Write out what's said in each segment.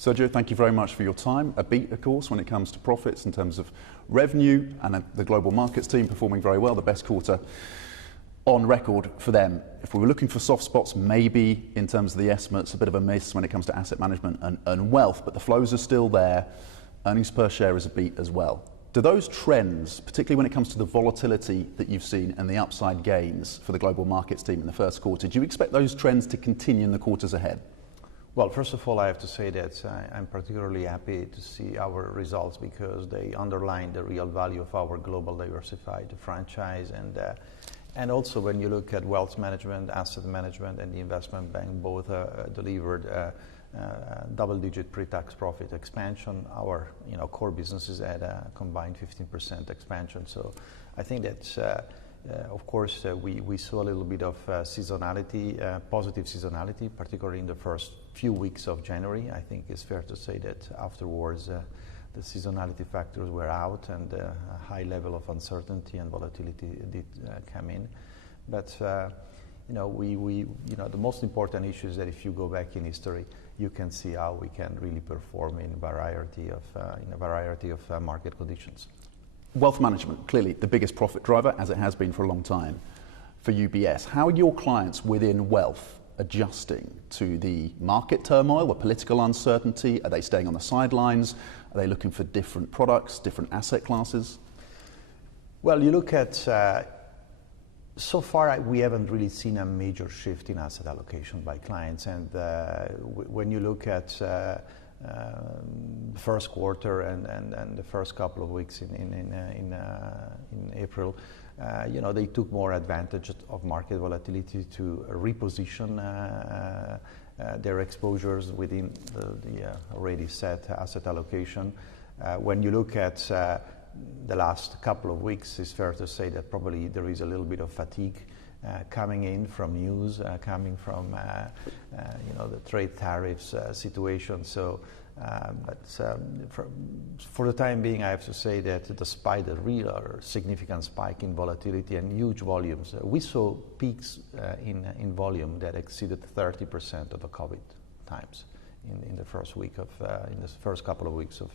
Sergio, thank you very much for your time. A beat, of course, when it comes to profits in terms of revenue, and the global markets team performing very well, the best quarter on record for them. If we were looking for soft spots, maybe in terms of the estimates, a bit of a miss when it comes to asset management and wealth, but the flows are still there. Earnings per share is a beat as well. Do those trends, particularly when it comes to the volatility that you've seen and the upside gains for the global markets team in the first quarter, do you expect those trends to continue in the quarters ahead? Well, first of all, I have to say that I'm particularly happy to see our results because they underline the real value of our global diversified franchise. And also when you look at wealth management, asset management, and the investment bank, both delivered double-digit pre-tax profit expansion. Our core businesses had a combined 15% expansion. So I think that of course, we saw a little bit of seasonality, positive seasonality, particularly in the first few weeks of January. I think it's fair to say that afterwards the seasonality factors were out and a high level of uncertainty and volatility did come in. But the most important issue is that if you go back in history, you can see how we can really perform in a variety of market conditions. Wealth management, clearly the biggest profit driver, as it has been for a long time for UBS. How are your clients within wealth adjusting to the market turmoil, the political uncertainty? Are they staying on the sidelines? Are they looking for different products, different asset classes? Well, you look at, so far we haven't really seen a major shift in asset allocation by clients. And when you look at first quarter and the first couple of weeks in April, they took more advantage of market volatility to reposition their exposures within the already set asset allocation. When you look at the last couple of weeks, it's fair to say that probably there is a little bit of fatigue coming in from news, coming from the trade tariffs situation. So, for the time being, I have to say that despite the real or significant spike in volatility and huge volumes, we saw peaks in volume that exceeded 30% of the COVID times in the first couple of weeks of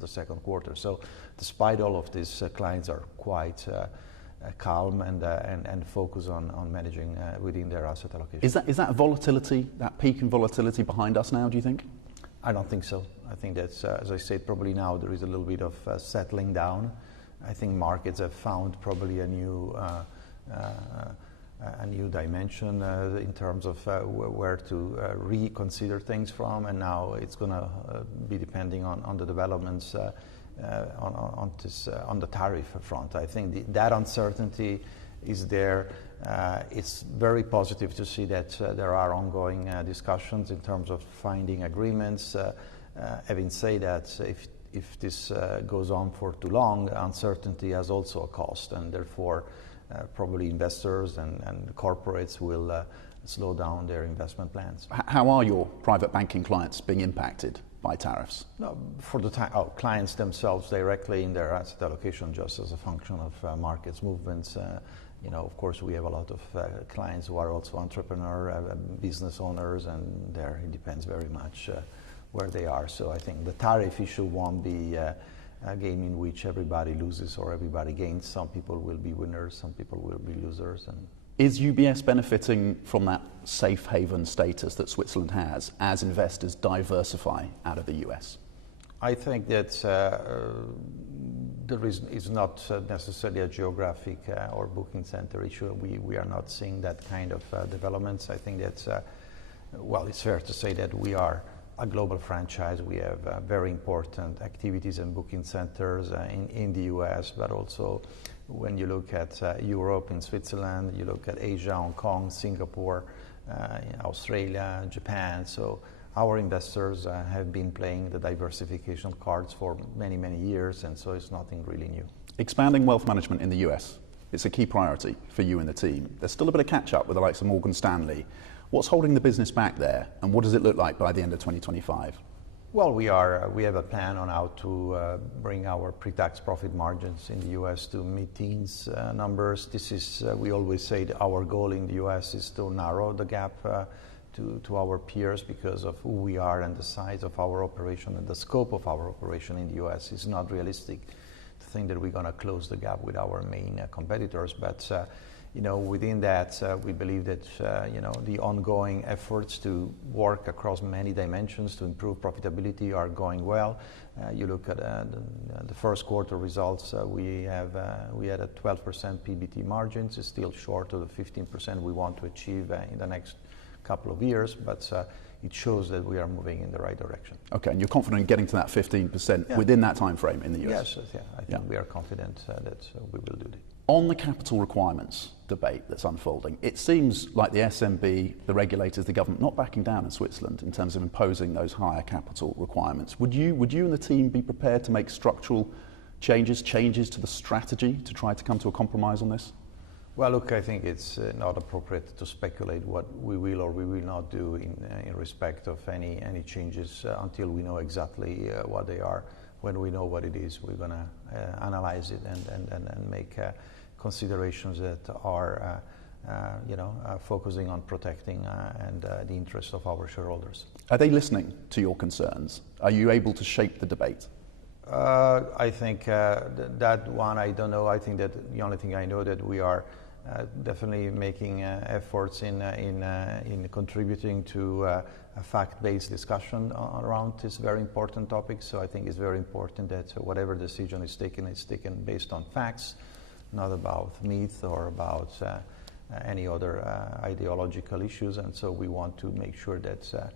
the second quarter. So, despite all of this, clients are quite calm and focus on managing within their asset allocation. Is that volatility, that peak in volatility behind us now, do you think? I don't think so. I think that's, as I said, probably now there is a little bit of settling down. I think markets have found probably a new dimension in terms of where to reconsider things from, and now it's going to be depending on the developments on the tariff front. I think that uncertainty is there. It's very positive to see that there are ongoing discussions in terms of finding agreements. Having said that, if this goes on for too long, uncertainty has also a cost, and therefore probably investors and corporates will slow down their investment plans. How are your private banking clients being impacted by tariffs? No, for the time, clients themselves directly in their asset allocation, just as a function of markets movements. Of course, we have a lot of clients who are also entrepreneur, business owners, and there it depends very much where they are. So I think the tariff issue won't be a game in which everybody loses or everybody gains. Some people will be winners, some people will be losers. And is UBS benefiting from that safe haven status that Switzerland has as investors diversify out of the US? I think that the reason is not necessarily a geographic or booking center issue. We are not seeing that kind of developments. I think that, well, it's fair to say that we are a global franchise. We have very important activities and booking centers in the US, but also when you look at Europe, in Switzerland, you look at Asia, Hong Kong, Singapore, Australia, Japan. So our investors have been playing the diversification cards for many, many years, and so it's nothing really new. Expanding wealth management in the US, it's a key priority for you and the team. There's still a bit of catch up with the likes of Morgan Stanley. What's holding the business back there, and what does it look like by the end of 2025? Well, we have a plan on how to bring our pre-tax profit margins in the US to mid-teens numbers. This is, we always say that our goal in the US is to narrow the gap to our peers because of who we are and the size of our operation and the scope of our operation in the US. It's not realistic to think that we're going to close the gap with our main competitors. But within that, we believe that the ongoing efforts to work across many dimensions to improve profitability are going well. You look at the first quarter results. We had a 12% PBT margins. It's still short of the 15% we want to achieve in the next couple of years, but it shows that we are moving in the right direction. Okay, and you're confident in getting to that 15% within that time frame in the US? Yes, I think we are confident that we will do that. On the capital requirements debate that's unfolding, it seems like the SNB, the regulators, the government, not backing down in Switzerland in terms of imposing those higher capital requirements. Would you and the team be prepared to make structural changes to the strategy to try to come to a compromise on this? Well, look, I think it's not appropriate to speculate what we will or we will not do in respect of any changes until we know exactly what they are. When we know what it is, we're going to analyze it and make considerations that are, focusing on protecting and the interests of our shareholders. Are they listening to your concerns? Are you able to shape the debate? I think that one, I don't know. I think that the only thing I know that we are definitely making efforts in contributing to a fact-based discussion around this very important topic. So I think it's very important that whatever decision is taken based on facts, not about myth or about any other ideological issues. And so we want to make sure that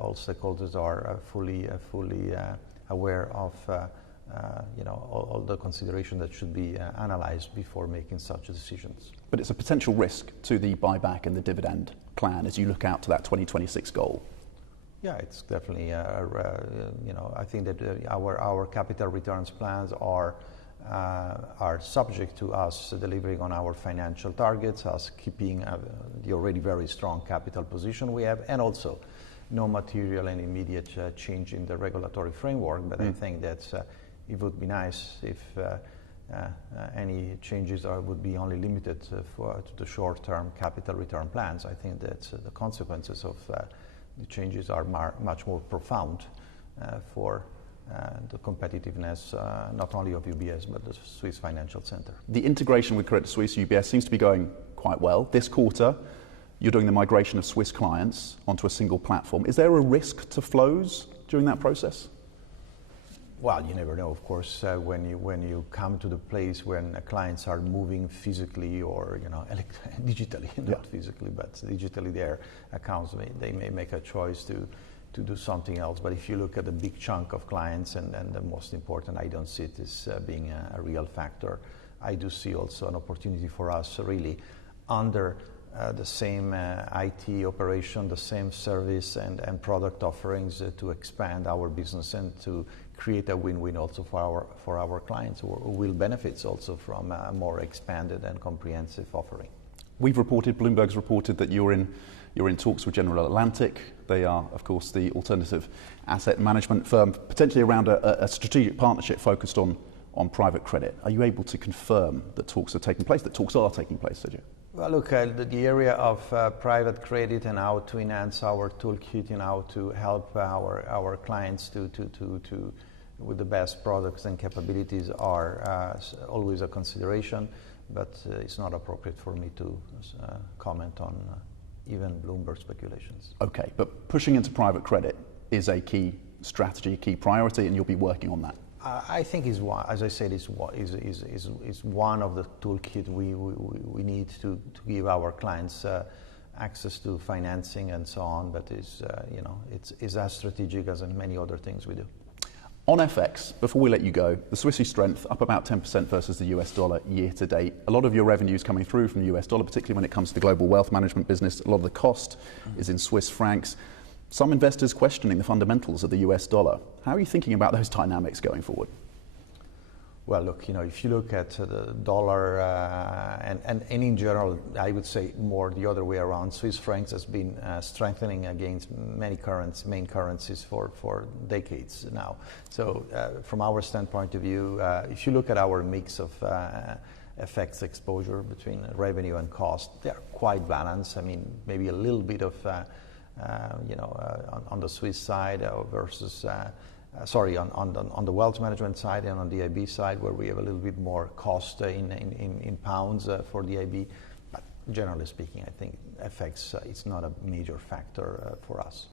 all stakeholders are fully aware of all the consideration that should be analyzed before making such decisions. But it's a potential risk to the buyback and the dividend plan as you look out to that 2026 goal. Yeah, it's definitely, I think that our capital returns plans are subject to us delivering on our financial targets, us keeping the already very strong capital position we have, and also no material and immediate change in the regulatory framework. But I think that it would be nice if any changes would be only limited to the short-term capital return plans. I think that the consequences of the changes are much more profound for the competitiveness not only of UBS but the Swiss financial center. The integration with Credit Suisse UBS seems to be going quite well. This quarter, you're doing the migration of Swiss clients onto a single platform. Is there a risk to flows during that process? Well, you never know, of course, when you come to the place when clients are moving physically or digitally, not physically, but digitally their accounts, they may make a choice to do something else. But if you look at the big chunk of clients and the most important, I don't see it as being a real factor. I do see also an opportunity for us really under the same IT operation, the same service and product offerings to expand our business and to create a win-win also for our clients who will benefit also from a more expanded and comprehensive offering. Bloomberg's reported that you're in talks with General Atlantic. They are, of course, the alternative asset management firm, potentially around a strategic partnership focused on private credit. Are you able to confirm that talks are taking place, Sergio? Well, look, the area of private credit and how to enhance our toolkit and how to help our clients to with the best products and capabilities are always a consideration, but it's not appropriate for me to comment on even Bloomberg speculations. Okay, but pushing into private credit is a key strategy, a key priority, and you'll be working on that. I think is one, as I said, is one of the toolkit we need to give our clients access to financing and so on. But it's as strategic as in many other things we do. On FX, before we let you go, the Swissy strength up about 10% versus the US dollar year to date. A lot of your revenues coming through from the US dollar, particularly when it comes to the global wealth management business. A lot of the cost is in Swiss francs. Some investors questioning the fundamentals of the US dollar. How are you thinking about those dynamics going forward? Well, look, if you look at the dollar and in general, I would say more the other way around. Swiss francs has been strengthening against many main currencies for decades now. So from our standpoint of view, if you look at our mix of FX exposure between revenue and cost, they're quite balanced. I mean, maybe a little bit of, on the Swiss side versus, on the wealth management side and on the IB side, where we have a little bit more cost in pounds for the IB. But generally speaking, I think FX it's not a major factor for us.